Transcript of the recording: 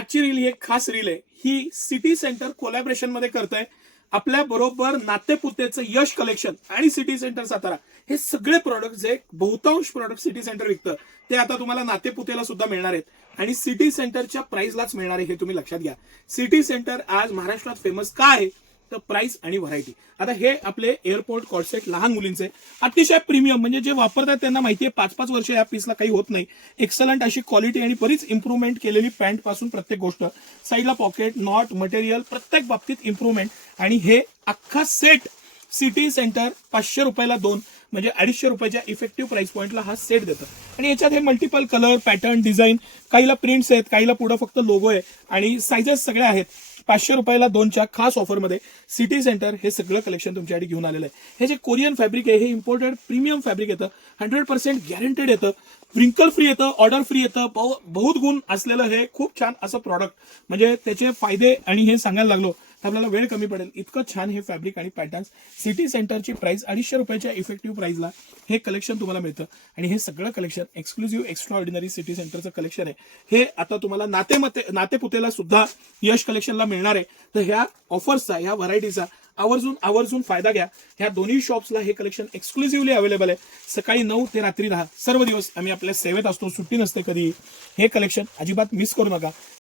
आजची रील ही एक खास रील आहे. ही सिटी सेंटर कोलॅबरेशन मध्ये करतंय आपल्या बरोबर नातेपुतेचं यश कलेक्शन आणि सिटी सेंटर सातारा हे सगळे प्रोडक्ट जे बहुतांश प्रोडक्ट सिटी सेंटर विकतं ते आता तुम्हाला नातेपुतेला सुद्धा मिळणार आहेत आणि सिटी सेंटरच्या प्राइसलाच मिळणार आहे हे तुम्ही लक्षात घ्या. सिटी सेंटर आज महाराष्ट्रात फेमस का आहे तर प्राइस आणि व्हरायटी. आता हे आपले एअरपोर्ट कॉर्डसेट लहान मुलींचे अतिशय प्रीमियम म्हणजे जे वापरतात त्यांना माहिती आहे 5-5 वर्ष या पीसला काही होत नाही. एक्सलंट अशी क्वालिटी आणि बरीच इम्प्रूव्हमेंट केलेली पॅन्ट पासून प्रत्येक गोष्ट साईडला पॉकेट नॉट मटेरियल प्रत्येक बाबतीत इम्प्रूव्हमेंट आणि हे अख्खा सेट सिटी सेंटर 500 रुपयाला 2 म्हणजे 250 रुपयाच्या इफेक्टिव्ह प्राइस पॉईंटला हा सेट देतं. आणि याच्यात हे मल्टिपल कलर पॅटर्न डिझाईन काहीला प्रिंट्स आहेत काहीला पुढे फक्त लोगो आहे आणि साईजेस सगळे आहेत. 500 रुपयाला 2च्या खास ऑफरमध्ये सिटी सेंटर हे सगळं कलेक्शन तुमच्यासाठी घेऊन आलेलं आहे. हे जे कोरियन फॅब्रिक आहे हे इम्पोर्टेड प्रीमियम फॅब्रिक येतं 100% गॅरंटेड येतं व्रिंकल फ्री येतं ऑर्डर फ्री येतं बहुत गुण असलेलं हे खूप छान असं प्रॉडक्ट म्हणजे त्याचे फायदे आणि हे सांगायला लागलो तर आपल्याला वेळ कमी पडेल इतकं छान हे फॅब्रिक आणि पॅटर्न्स सिटी सेंटरची प्राइस 250 रुपयाच्या इफेक्टिव्ह प्राइसला हे कलेक्शन तुम्हाला मिळतं. आणि हे सगळं collection exclusive extra ordinary city सेंटरचं कलेक्शन आहे हे आता तुम्हाला नातेपुतेला सुद्धा यश कलेक्शनला मिळणार आहे. तर ह्या ऑफर्सचा ह्या व्हरायटीचा आवर्जून फायदा घ्या. ह्या दोन्ही शॉप्सला हे कलेक्शन एक्सक्लुझिव्हली अवेलेबल आहे. सकाळी 9 ते रात्री 10 सर्व दिवस आम्ही आपल्या सेवेत असतो सुट्टी नसते कधी. हे कलेक्शन अजिबात मिस करू नका.